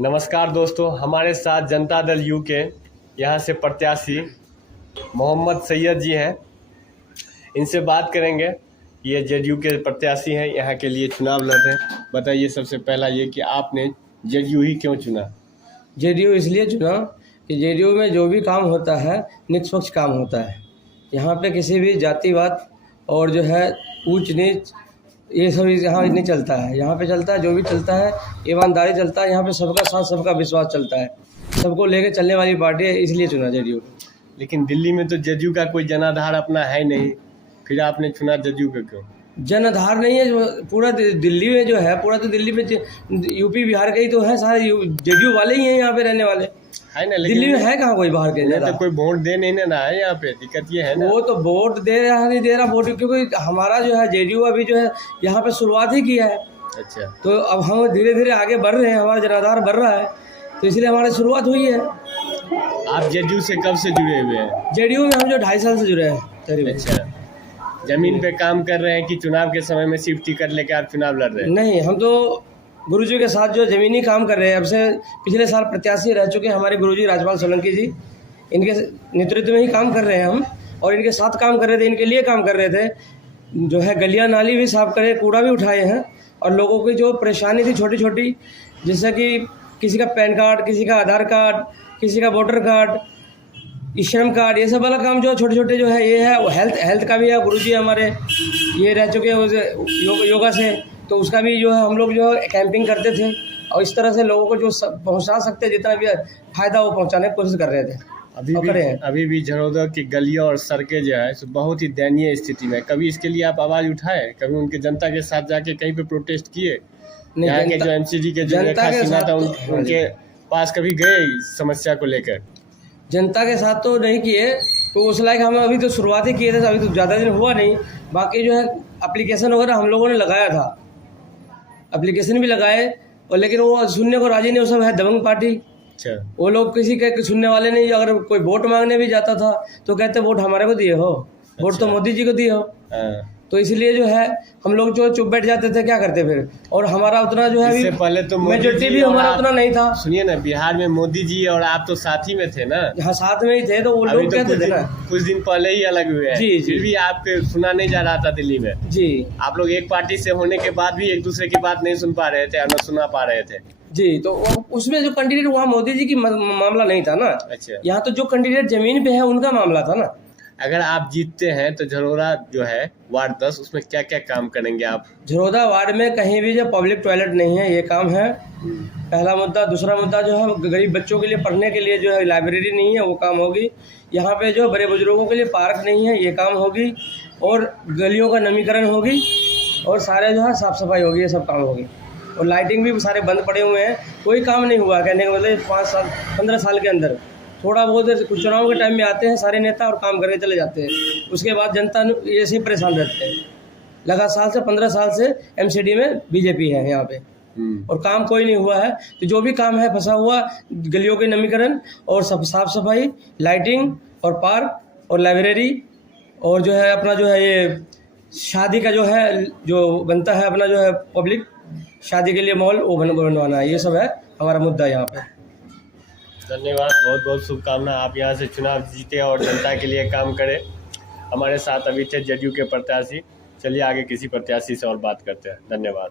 नमस्कार दोस्तों, हमारे साथ जनता दल यू के यहाँ से प्रत्याशी मोहम्मद सैयद जी हैं। इनसे बात करेंगे। ये जेडीयू के प्रत्याशी हैं, यहाँ के लिए चुनाव लड़ रहे हैं। बताइए सबसे पहला ये कि आपने जेडीयू ही क्यों चुना? जेडीयू इसलिए चुना कि जेडीयू में जो भी काम होता है निष्पक्ष काम होता है। यहाँ पे किसी भी जातिवाद और जो है ऊंच नीच ये सब यहाँ नहीं चलता है। यहाँ पे चलता है जो भी चलता है ईमानदारी चलता है। यहाँ पे सबका साथ सबका विश्वास चलता है, सबको लेके चलने वाली पार्टी है, इसलिए चुना जेडीयू। लेकिन दिल्ली में तो जेडीयू का कोई जनाधार अपना है नहीं, फिर आपने चुना जेडीयू को क्यों? जनाधार नहीं है जो पूरा दिल्ली में जो है, पूरा तो दिल्ली में यूपी बिहार के ही तो है, सारे जेडीयू वाले ही हैं यहाँ पे रहने वाले है ना। दिल्ली में है कहाँ कोई बाहर के? तो कोई वोट दे नहीं ना है यहाँ पे, दिक्कत ये है ना। वो तो वोट दे रहा नहीं दे रहा वोट, क्योंकि हमारा जो है जेडीयू अभी जो है यहाँ पे शुरुआत ही किया है। अच्छा, तो अब हम धीरे धीरे आगे बढ़ रहे हैं, हमारा जनाधार बढ़ रहा है, तो इसलिए हमारी शुरुआत हुई है। आप जेडीयू से कब से जुड़े हुए हैं? जेडीयू में हम जो 2.5 साल से जुड़े हैं करीब। अच्छा, जमीन पे काम कर रहे हैं कि चुनाव के समय में सिर्फ टिकट लेके आप चुनाव लड़ रहे हैं? नहीं, हम तो गुरुजी के साथ जो ज़मीनी काम कर रहे हैं। अब से पिछले साल प्रत्याशी रह चुके हमारे गुरुजी राजपाल सोलंकी जी, इनके नेतृत्व में ही काम कर रहे हैं हम, और इनके साथ काम कर रहे थे, इनके लिए काम कर रहे थे। जो है गलियां नाली भी साफ करे, कूड़ा भी उठाए हैं, और लोगों की जो परेशानी थी छोटी छोटी, जैसे कि किसी का पैन कार्ड, किसी का आधार कार्ड, किसी का वोटर कार्ड, श्रम कार्ड, ये सब वाला काम जो छोटे छोटे जो है ये है। वो हेल्थ का भी है, गुरुजी हमारे ये रह चुके हैं योगा से, तो उसका भी जो है हम लोग जो है कैंपिंग करते थे, और इस तरह से लोगों को जो पहुंचा सकते जितना भी फ़ायदा वो पहुंचाने की कोशिश कर रहे थे। अभी भी झरोदा की गलियां और सड़कें जो है बहुत ही दयनीय स्थिति में। कभी इसके लिए आप आवाज़ उठाए? कभी उनके जनता के साथ जाके कहीं पे प्रोटेस्ट किए? यहाँ के जो एमसीडी के जो रेखा सिन्हा था उनके पास कभी गए इस समस्या को लेकर? जनता के साथ तो नहीं किए, तो उस लायक हम अभी तो शुरुआत ही किए थे, अभी तो ज़्यादा दिन हुआ नहीं। बाकी जो है एप्लीकेशन वगैरह हम लोगों ने लगाया था, एप्लीकेशन भी लगाए, और लेकिन वो सुनने को राजी नहीं। वो सब है दबंग पार्टी। अच्छा, वो लोग किसी के सुनने वाले नहीं। अगर कोई वोट मांगने भी जाता था तो कहते वोट हमारे को दिए हो, वोट तो मोदी जी को दिए हो। तो इसलिए जो है हम लोग जो चुप बैठ जाते थे, क्या करते फिर। और हमारा उतना जो है इससे पहले तो मेजोरिटी भी हमारा उतना नहीं था। सुनिए ना, बिहार में मोदी जी और आप तो साथ ही में थे ना? हाँ, साथ में ही थे, तो वो लोग कहते थे ना कुछ दिन पहले ही अलग हुए हैं। जी, फिर भी आपके सुना नहीं जा रहा था दिल्ली में। जी, आप लोग एक पार्टी से होने के बाद भी एक दूसरे की बात नहीं सुन पा रहे थे और न सुना पा रहे थे। जी। तो उसमें जो कैंडिडेट वहाँ मोदी जी की मामला नहीं था ना। अच्छा, यहाँ तो जो कैंडिडेट जमीन पे है उनका मामला था ना। अगर आप जीतते हैं तो झरोरा जो है वार्ड 10, उसमें क्या क्या काम करेंगे आप? झरोदा वार्ड में कहीं भी जो पब्लिक टॉयलेट नहीं है, ये काम है पहला मुद्दा। दूसरा मुद्दा जो है गरीब बच्चों के लिए पढ़ने के लिए जो है लाइब्रेरी नहीं है, वो काम होगी। यहाँ पे जो बड़े बुजुर्गों के लिए पार्क नहीं है, ये काम होगी। और गलियों का नवीकरण होगी, और सारे जो है साफ़ सफाई होगी, ये सब काम होगी। और लाइटिंग भी सारे बंद पड़े हुए हैं, कोई काम नहीं हुआ। कहने का मतलब 5 साल 15 साल के अंदर थोड़ा बहुत कुछ चुनाव के टाइम में आते हैं सारे नेता और काम करके चले जाते हैं। उसके बाद जनता ऐसे ही परेशान रहते हैं। लगातार 15 साल से एमसीडी में बीजेपी है यहाँ पे, और काम कोई नहीं हुआ है। तो जो भी काम है फंसा हुआ, गलियों के नवीकरण और सब साफ सफाई, लाइटिंग और पार्क और लाइब्रेरी, और जो है अपना जो है ये शादी का जो है जो बनता है अपना जो है पब्लिक शादी के लिए मॉल, वो बनवाना है। ये सब है हमारा मुद्दा यहाँ पे। धन्यवाद, बहुत बहुत शुभकामना। आप यहाँ से चुनाव जीते और जनता के लिए काम करें। हमारे साथ अभी थे जेडीयू के प्रत्याशी। चलिए आगे किसी प्रत्याशी से और बात करते हैं। धन्यवाद।